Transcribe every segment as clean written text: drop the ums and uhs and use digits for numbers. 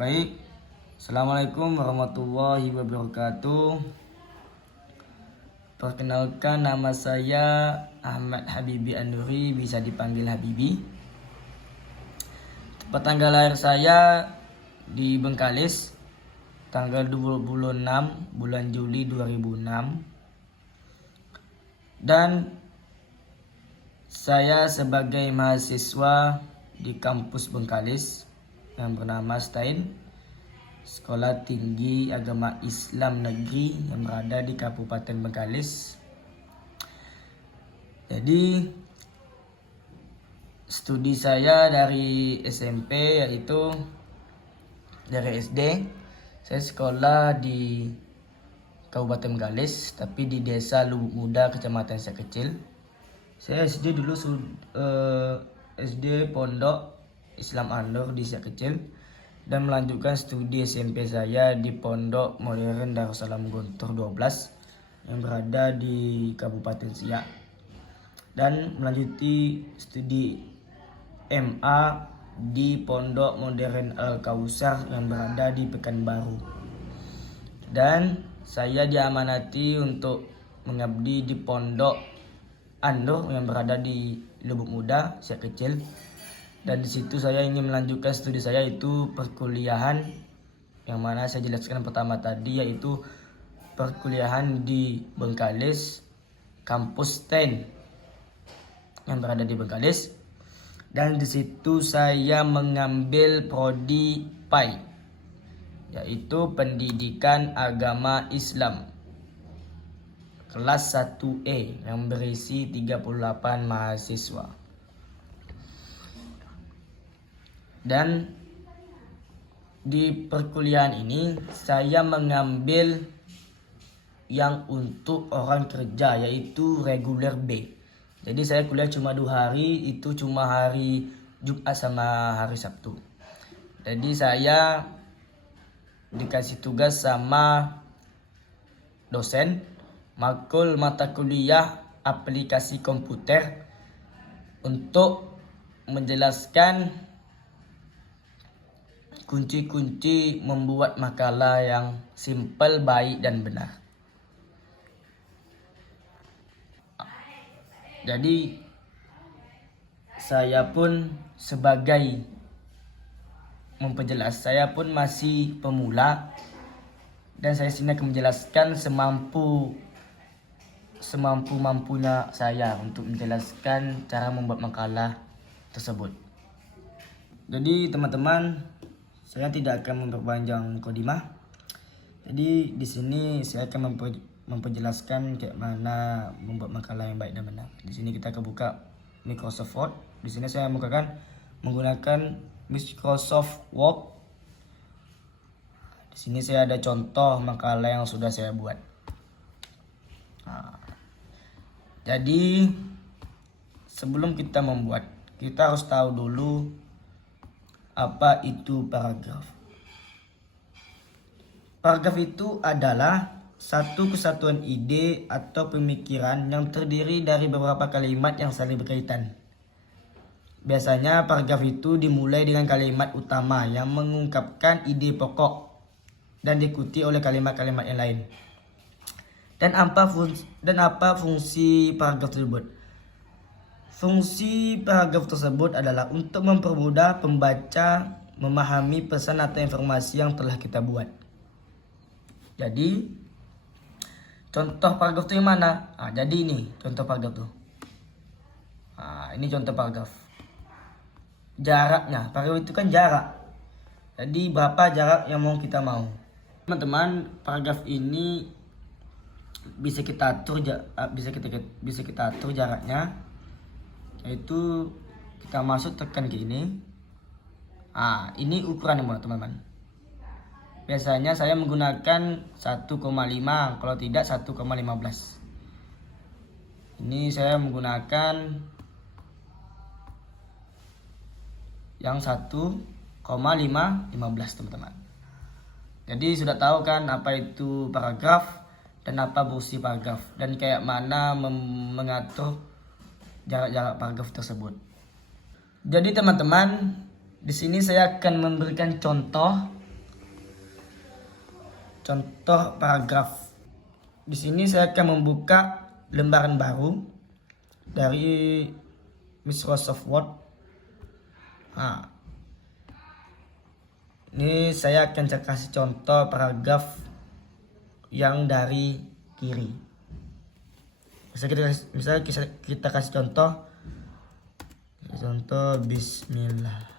Baik, Assalamualaikum warahmatullahi wabarakatuh. Perkenalkan, nama saya Ahmad Habibi An-Nuri, bisa dipanggil Habibi. Tempat tanggal lahir saya di Bengkalis, tanggal 26 bulan Juli 2006. Dan saya sebagai mahasiswa di kampus Bengkalis yang bernama STAIN, Sekolah Tinggi Agama Islam Negeri, yang berada di Kabupaten Bengkalis. Jadi studi saya dari SMP, yaitu dari SD saya sekolah di Kabupaten Bengkalis, tapi di Desa Lubuk Muda, Kecamatan Siak Kecil. Saya SD dulu SD Pondok Islam An-Nur di Siak Kecil, dan melanjutkan studi SMP saya di Pondok Modern Darussalam Guntur 12 yang berada di Kabupaten Siak, dan melanjuti studi MA di Pondok Modern Al-Kausar yang berada di Pekanbaru. Dan saya diamanati untuk mengabdi di Pondok An-Nur yang berada di Lubuk Muda, Siak Kecil. Dan di situ saya ingin melanjutkan studi saya, yaitu perkuliahan, yang mana saya jelaskan pertama tadi, yaitu perkuliahan di Bengkalis, kampus STAIN yang berada di Bengkalis. Dan di situ saya mengambil prodi PAI, yaitu Pendidikan Agama Islam, kelas 1E, yang berisi 38 mahasiswa. Dan di perkuliahan ini saya mengambil yang untuk orang kerja, yaitu reguler B. Jadi saya kuliah cuma 2 hari, itu cuma hari Jumat sama hari Sabtu. Jadi saya dikasih tugas sama dosen makul mata kuliah aplikasi komputer untuk menjelaskan kunci-kunci membuat makalah yang simpel, baik, dan benar. Jadi saya pun sebagai memperjelas, saya pun masih pemula, dan saya sini akan menjelaskan semampu-mampunya saya untuk menjelaskan cara membuat makalah tersebut. Jadi teman-teman, saya tidak akan memperpanjang mukadimah. Jadi di sini saya akan memperjelaskan kayak mana membuat makalah yang baik dan benar. Di sini kita akan buka Microsoft Word. Di sini saya menggunakan Microsoft Word. Di sini saya ada contoh makalah yang sudah saya buat. Jadi sebelum kita membuat, kita harus tahu dulu apa itu paragraf. Paragraf itu adalah satu kesatuan ide atau pemikiran yang terdiri dari beberapa kalimat yang saling berkaitan. Biasanya paragraf itu dimulai dengan kalimat utama yang mengungkapkan ide pokok dan diikuti oleh kalimat-kalimat yang lain. Dan apa fungsi paragraf tersebut? Fungsi paragraf tersebut adalah untuk mempermudah pembaca memahami pesan atau informasi yang telah kita buat. Jadi contoh paragraf itu yang mana? Jadi ini contoh paragraf tuh. Ini contoh paragraf. Jaraknya, paragraf itu kan jarak. Jadi berapa jarak yang kita mau? Teman-teman, paragraf ini bisa kita atur jaraknya, yaitu kita masuk tekan ke ini. Ini ukurannya teman-teman. Biasanya saya menggunakan 1,5, kalau tidak 1,15. Ini saya menggunakan yang 1,15 teman-teman. Jadi sudah tahu kan apa itu paragraf dan apa fungsi paragraf, dan kayak mana mengatur jarak-jarak paragraf tersebut. Jadi teman-teman, di sini saya akan memberikan contoh contoh paragraf. Di sini saya akan membuka lembaran baru dari Microsoft Word. Nah, ini saya akan kasih contoh paragraf yang dari kiri. Misalnya kita kasih contoh Bismillah.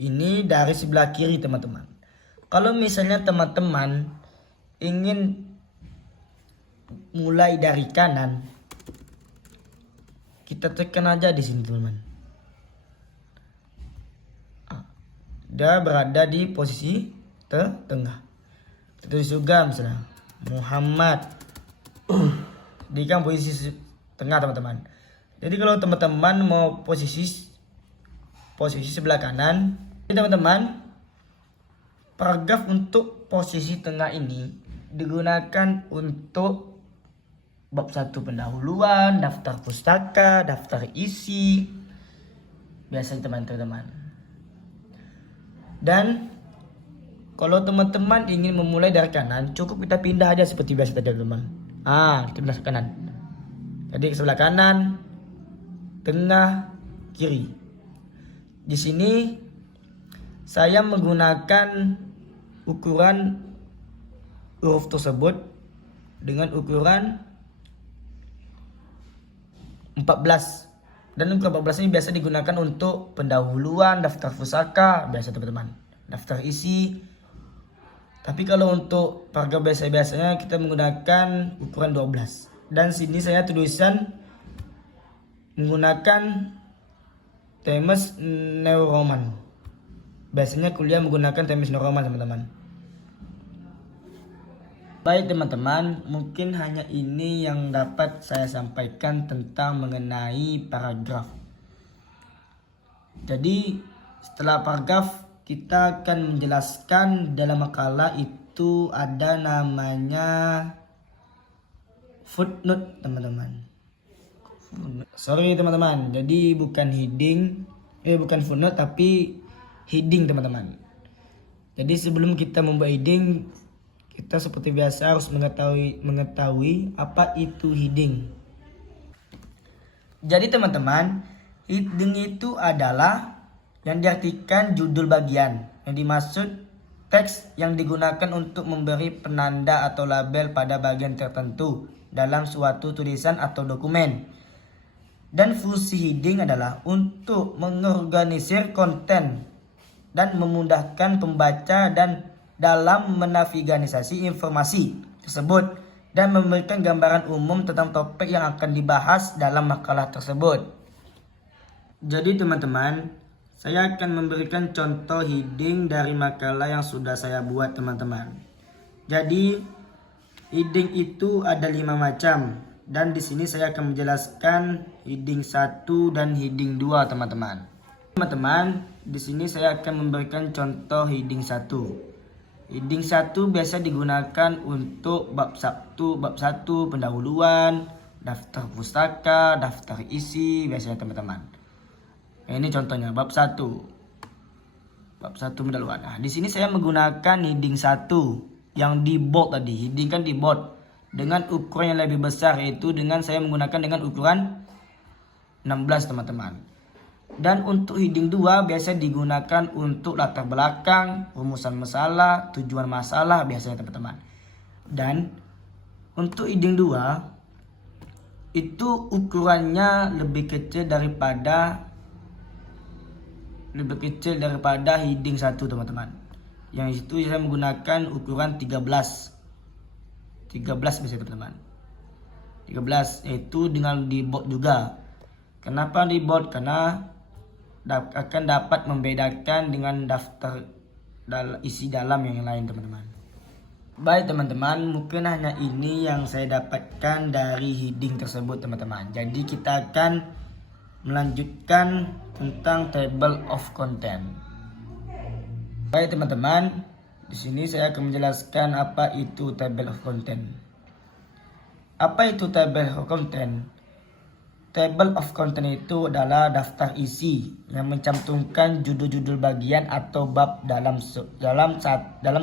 Ini dari sebelah kiri teman-teman. Kalau misalnya teman-teman ingin mulai dari kanan, kita tekan aja di sini teman-teman. Dia berada di posisi tengah. Tulis juga misalnya Muhammad di kan posisi tengah teman-teman. Jadi kalau teman-teman mau posisi sebelah kanan, teman-teman, paragraf untuk posisi tengah ini digunakan untuk bab 1 pendahuluan, daftar pustaka, daftar isi, biasanya teman-teman. Dan kalau teman-teman ingin memulai dari kanan, cukup kita pindah aja seperti biasa tadi teman-teman. Kita pindah ke kanan. Jadi ke sebelah kanan, tengah, kiri. Di sini saya menggunakan ukuran huruf tersebut dengan ukuran 14. Dan ukuran 14 ini biasa digunakan untuk pendahuluan, daftar pusaka, biasa teman-teman, daftar isi. Tapi kalau untuk paragraf biasanya kita menggunakan ukuran 12. Dan sini saya tulisan menggunakan Times New Roman. Biasanya kuliah menggunakan Times New Roman teman-teman. Baik teman-teman, mungkin hanya ini yang dapat saya sampaikan tentang mengenai paragraf. Jadi setelah paragraf kita akan menjelaskan dalam makalah itu ada namanya footnote teman-teman. Sorry teman-teman, jadi bukan footnote tapi heading teman-teman. Jadi sebelum kita membuat heading, kita seperti biasa harus mengetahui apa itu heading. Jadi teman-teman, heading itu adalah yang diartikan judul bagian, yang dimaksud teks yang digunakan untuk memberi penanda atau label pada bagian tertentu dalam suatu tulisan atau dokumen. Dan fungsi heading adalah untuk mengorganisir konten dan memudahkan pembaca dan dalam menavigasi informasi tersebut dan memberikan gambaran umum tentang topik yang akan dibahas dalam makalah tersebut. Jadi teman-teman, saya akan memberikan contoh heading dari makalah yang sudah saya buat teman-teman. Jadi heading itu ada 5 macam. Dan di sini saya akan menjelaskan heading 1 dan heading 2 teman-teman. Teman-teman, di sini saya akan memberikan contoh heading 1. Heading 1 biasa digunakan untuk bab 1 pendahuluan, daftar pustaka, daftar isi, biasanya teman-teman. Ini contohnya bab 1. Bab 1 pendahuluan. Nah, di sini saya menggunakan heading 1 yang di bold tadi. Heading kan di bold dengan ukuran yang lebih besar, yaitu saya menggunakan dengan ukuran 16 teman-teman. Dan untuk heading 2 biasa digunakan untuk latar belakang, rumusan masalah, tujuan masalah biasanya teman-teman. Dan untuk heading 2 itu ukurannya lebih kecil daripada heading 1 teman-teman. Yang itu saya menggunakan ukuran 13 biasanya teman-teman. 13 yaitu dengan di bold juga. Kenapa di bold? Karena akan dapat membedakan dengan daftar isi dalam yang lain teman-teman. Baik teman-teman, mungkin hanya ini yang saya dapatkan dari heading tersebut teman-teman. Jadi kita akan melanjutkan tentang table of content. Baik teman-teman, di sini saya akan menjelaskan apa itu table of content. Apa itu table of content? Table of content itu adalah daftar isi yang mencantumkan judul-judul bagian atau bab dalam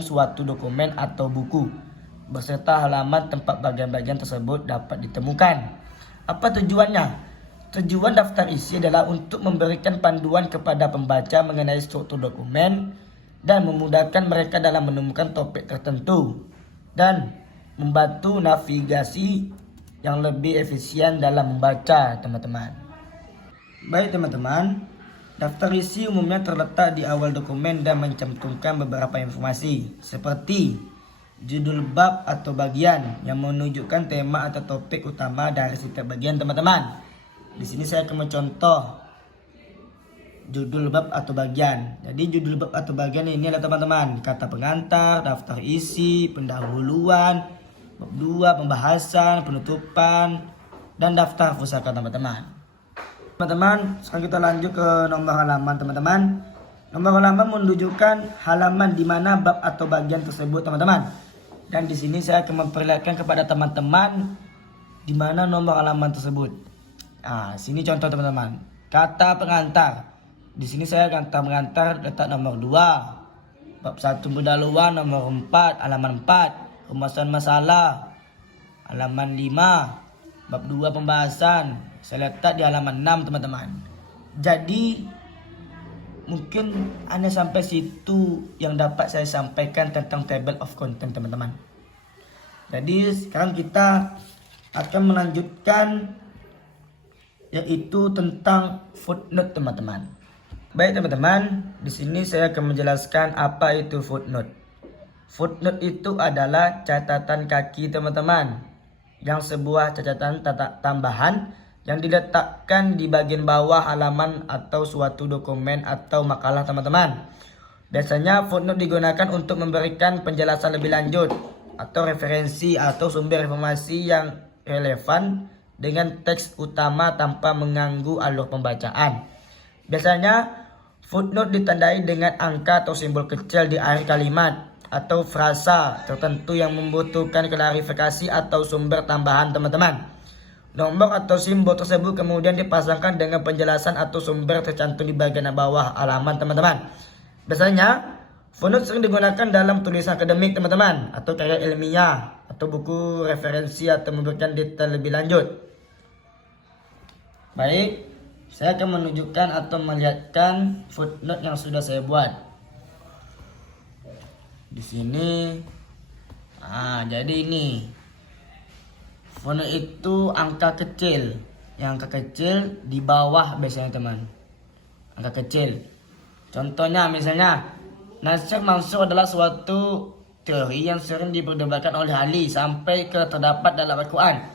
suatu dokumen atau buku beserta halaman tempat bagian-bagian tersebut dapat ditemukan. Apa tujuannya? Tujuan daftar isi adalah untuk memberikan panduan kepada pembaca mengenai struktur dokumen dan memudahkan mereka dalam menemukan topik tertentu dan membantu navigasi yang lebih efisien dalam membaca, teman-teman. Baik teman-teman, daftar isi umumnya terletak di awal dokumen dan mencantumkan beberapa informasi seperti judul bab atau bagian yang menunjukkan tema atau topik utama dari setiap bagian, teman-teman. Di sini saya akan mencontoh judul bab atau bagian. Jadi judul bab atau bagian ini adalah teman-teman kata pengantar, daftar isi, pendahuluan, bab 2 pembahasan, penutupan, dan daftar pusaka, teman-teman. Teman-teman, sekarang kita lanjut ke nomor halaman, teman-teman. Nomor halaman menunjukkan halaman di mana bab atau bagian tersebut, teman-teman. Dan di sini saya akan memperlihatkan kepada teman-teman di mana nomor halaman tersebut. Nah, sini contoh, teman-teman. Kata pengantar. Di sini saya kata pengantar letak nomor 2. Bab 1 pendahuluan nomor 4, halaman 4. Pembahasan masalah halaman 5, bab 2 pembahasan saya letak di halaman 6, teman-teman. Jadi mungkin hanya sampai situ yang dapat saya sampaikan tentang table of content, teman-teman. Jadi sekarang kita akan melanjutkan yaitu tentang footnote, teman-teman. Baik teman-teman, di sini saya akan menjelaskan apa itu footnote. Footnote itu adalah catatan kaki, teman-teman, yang sebuah catatan tambahan yang diletakkan di bagian bawah halaman atau suatu dokumen atau makalah, teman-teman. Biasanya footnote digunakan untuk memberikan penjelasan lebih lanjut atau referensi atau sumber informasi yang relevan dengan teks utama tanpa mengganggu alur pembacaan. Biasanya footnote ditandai dengan angka atau simbol kecil di akhir kalimat atau frasa tertentu yang membutuhkan klarifikasi atau sumber tambahan, teman-teman. Nomor atau simbol tersebut kemudian dipasangkan dengan penjelasan atau sumber tercantum di bagian bawah halaman, teman-teman. Biasanya footnote sering digunakan dalam tulisan akademik, teman-teman, atau karya ilmiah atau buku referensi atau memberikan detail lebih lanjut. Baik, saya akan menunjukkan atau melihatkan footnote yang sudah saya buat. Di sini, jadi ini footnote itu angka kecil, yang angka kecil di bawah biasanya, teman. Angka kecil. Contohnya misalnya, Nasir Mansur adalah suatu teori yang sering diperdebatkan oleh ahli sampai ke terdapat dalam Al-Quran.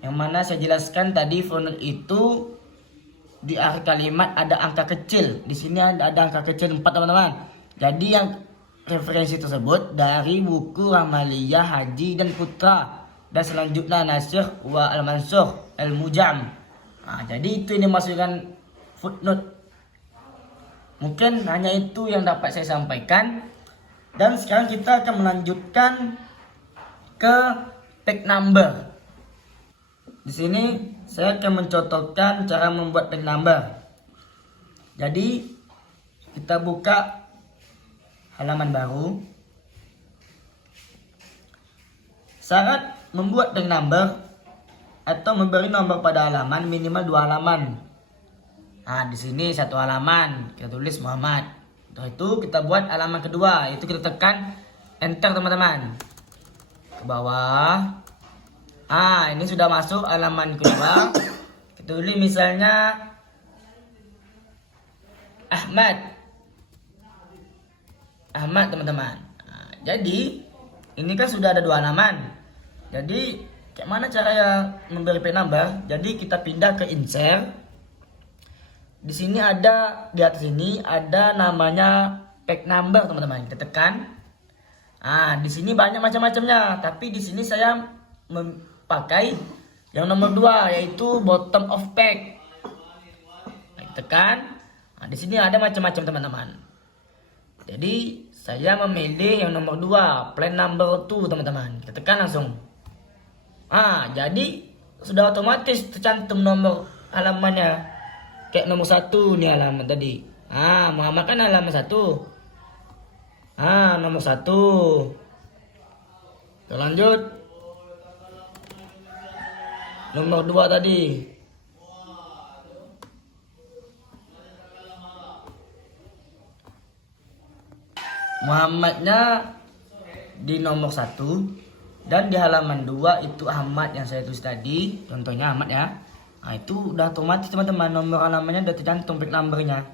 Yang mana saya jelaskan tadi footnote itu di akhir kalimat ada angka kecil. Di sini ada angka kecil 4, teman-teman. Jadi yang referensi tersebut dari buku Ramaliyah Haji dan Putra dan selanjutnya Nasir wa Al-Mansur Al-Mujam. Jadi itu ini masukkan footnote. Mungkin hanya itu yang dapat saya sampaikan. Dan sekarang kita akan melanjutkan ke page number. Di sini saya akan mencontohkan cara membuat page number. Jadi kita buka halaman baru. Syarat membuat page number atau memberi nomor pada halaman minimal 2 halaman. Di sini 1 halaman, kita tulis Muhammad. Setelah itu kita buat halaman kedua, itu kita tekan enter, teman-teman. Ke bawah. Ini sudah masuk halaman kedua. Kita tulis misalnya Ahmad, teman-teman. Jadi ini kan sudah ada 2 halaman. Jadi kayak mana cara yang memberi page number? Jadi kita pindah ke insert. Di sini ada, di atas ini ada namanya page number, teman-teman. Kita tekan. Di sini banyak macam-macamnya, tapi di sini saya memakai yang nomor 2 yaitu bottom of page. Kita tekan. Di sini ada macam-macam, teman-teman. Jadi saya memilih yang nomor 2, plan number 2, teman-teman. Kita tekan langsung. Jadi sudah otomatis tercantum nomor halamannya. Kayak nomor 1 nih halaman tadi. Muhammad kan halaman 1. Nomor 1. Kita lanjut. Nomor 2 tadi. Muhammadnya di nomor 1 dan di halaman 2 itu Ahmad yang saya tulis tadi, contohnya Ahmad ya. Itu udah otomatis teman-teman, nomor halamannya udah tercantum page numbernya.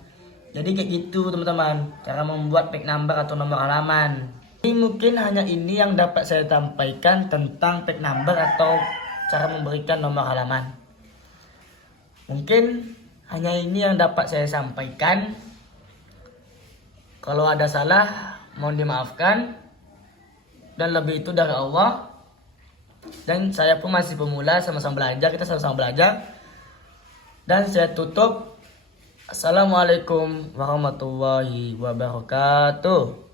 Jadi kayak gitu teman-teman, cara membuat page number atau nomor halaman. Ini mungkin hanya ini yang dapat saya sampaikan tentang page number atau cara memberikan nomor halaman. Mungkin hanya ini yang dapat saya sampaikan. Kalau ada salah, mohon dimaafkan. Dan lebih itu dari Allah. Dan saya pun masih pemula, sama-sama belajar. Kita sama-sama belajar. Dan saya tutup. Assalamualaikum warahmatullahi wabarakatuh.